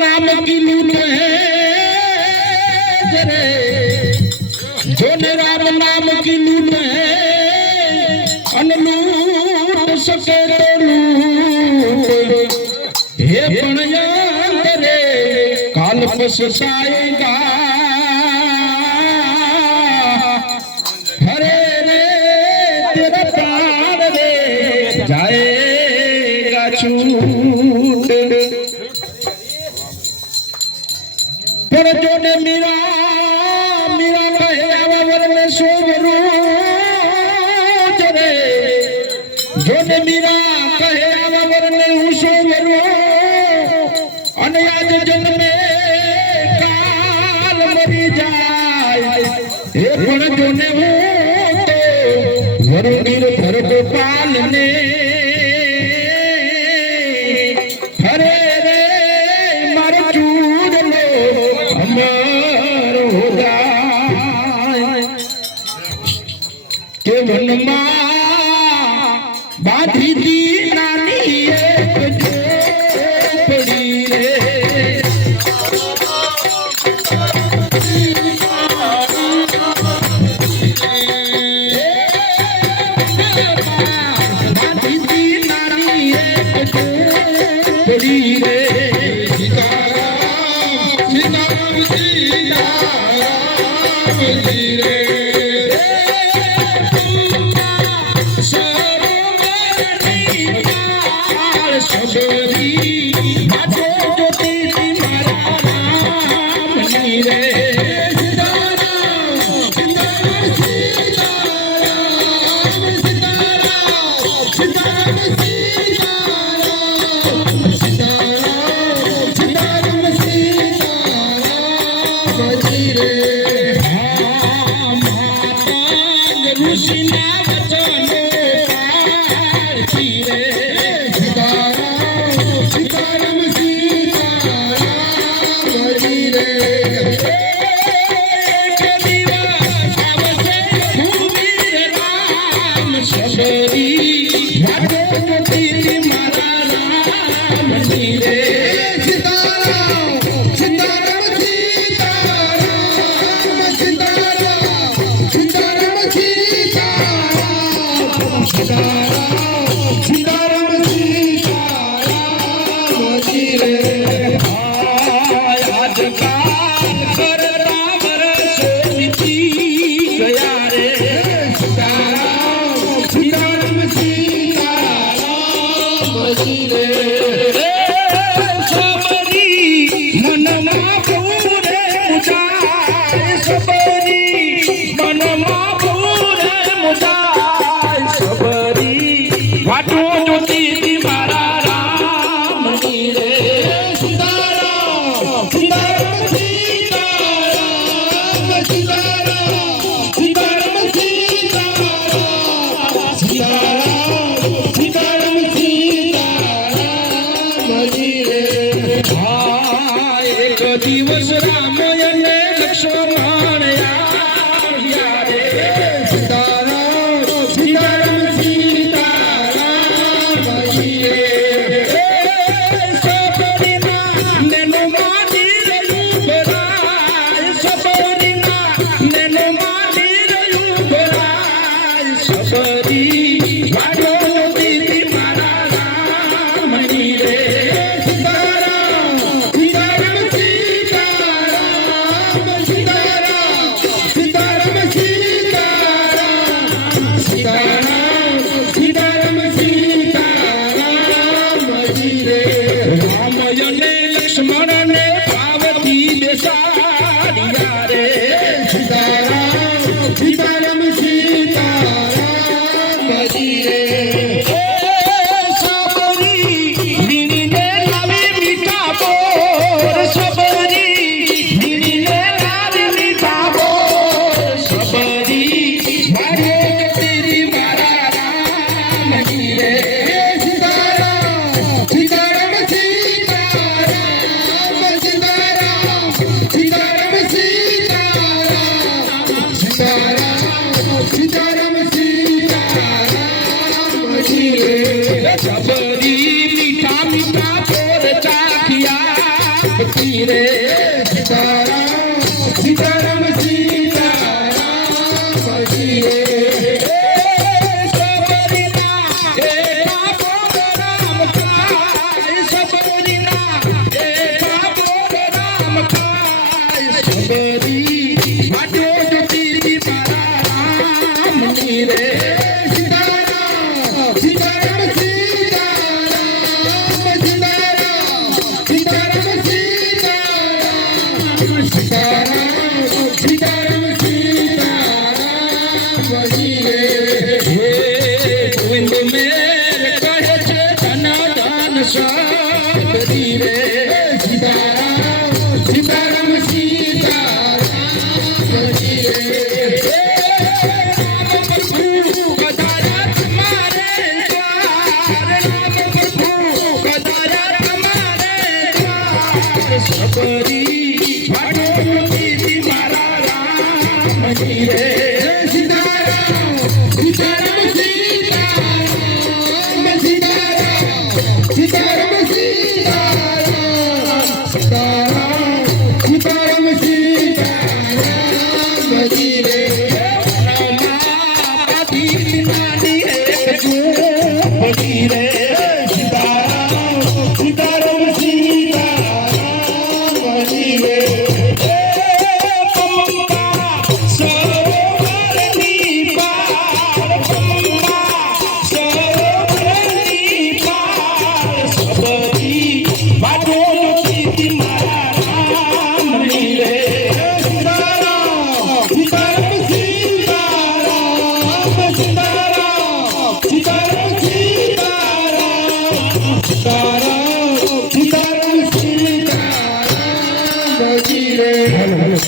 नाम की लूट है जरे जोने राम नाम की लूट है अनलूट सके तो लूट हे पण रे काल पछताएगा हरे रे तेरा प्राण रे जाएगा छूट पर जोने मीरा मीरा कहे आवर में सोवरू जरे जोने मीरा कहे आवर में सोवरू अनयाज जन्मे काल मरी जाए हे पण जोने हो तो वरुणीर भर गोपाल ने हरे रे मार चूर लो अमर हो जाए के मन मां बाधी दी नानी एक झोपड़ी रे बाधी दी नानी एक झोपड़ी रे सीताराम सीताराम सीताराम जी रे सबरी बाजो ज्योति तुम्हारा नाम नहीं रे सीताराम सीताराम सीताराम सीताराम सीताराम सीताराम सीताराम सीताराम जी रे महापांग ऋषि ना वचनो पार्थी रे सीताराम सीताराम जी रे राम सबरी बाजो ज्योति तुम्हारा राम जी रे सीताराम सीताराम सीताराम सीताराम सीताराम सीताराम सीताराम सीताराम सीताराम जी रे आज काल कर राम रसो मिटी गया रे सीताराम सीताराम सीताराम जी रे सबरी मनमा पूरे मुजाए सबरी मनमा पूरे मुजाए सबरी वाटो ज्योति तुम्हारा राम जी रे सीताराम सीताराम सीताराम सीताराम सीताराम सीताराम सीताराम सीताराम सीताराम जी रे एक दिवस राम ने लक्ष्मण आया रे सीताराम सीताराम सीताराम जी रे सबरीना नेनो मानी रयुगराय सबरीना नेनो मानी रयुगराय सबरी बाजो ज्योति तुम्हारा राम जी रे सीताराम सीताराम सीताराम सीताराम सीताराम सीताराम सीताराम सीताराम सीताराम जी रे रामय ने लक्ष्मण ने पार्वती बेसारिया रे सीताराम सीताराम सीताराम जी रे सबरी नीनी ने लावी मीठा बोर सबरी नीनी ने लावी मीठा बोर सबरी बाजो ज्योति तुम्हारा राम जी रे सीताराम सीताराम सीताराम रे सीताराम सीताराम सीताराम भजी रे सबरीना एका बोल राम काय सबरीना एका बोल राम काय सबरी वाटो ज्योती मारा राम रे सीताराम सीताराम सीताराम सीताराम भजी रे गोविंद मेर कहे छे धन धन सबरी रे सीताराम सीताराम सीताराम भजी रे राम प्रभु गदारा तुम्हारे द्वार राम प्रभु गदारा तुम्हारे द्वार सबरी वाटो ज्योती मारा राम जी रे सीताराम सीताराम सीताराम सीताराम सीताराम सीताराम सीताराम सीताराम भजी रे रामापति नानी भजी रे सीताराम सीताराम सीताराम भजी रे सीताराम सीताराम भजी रे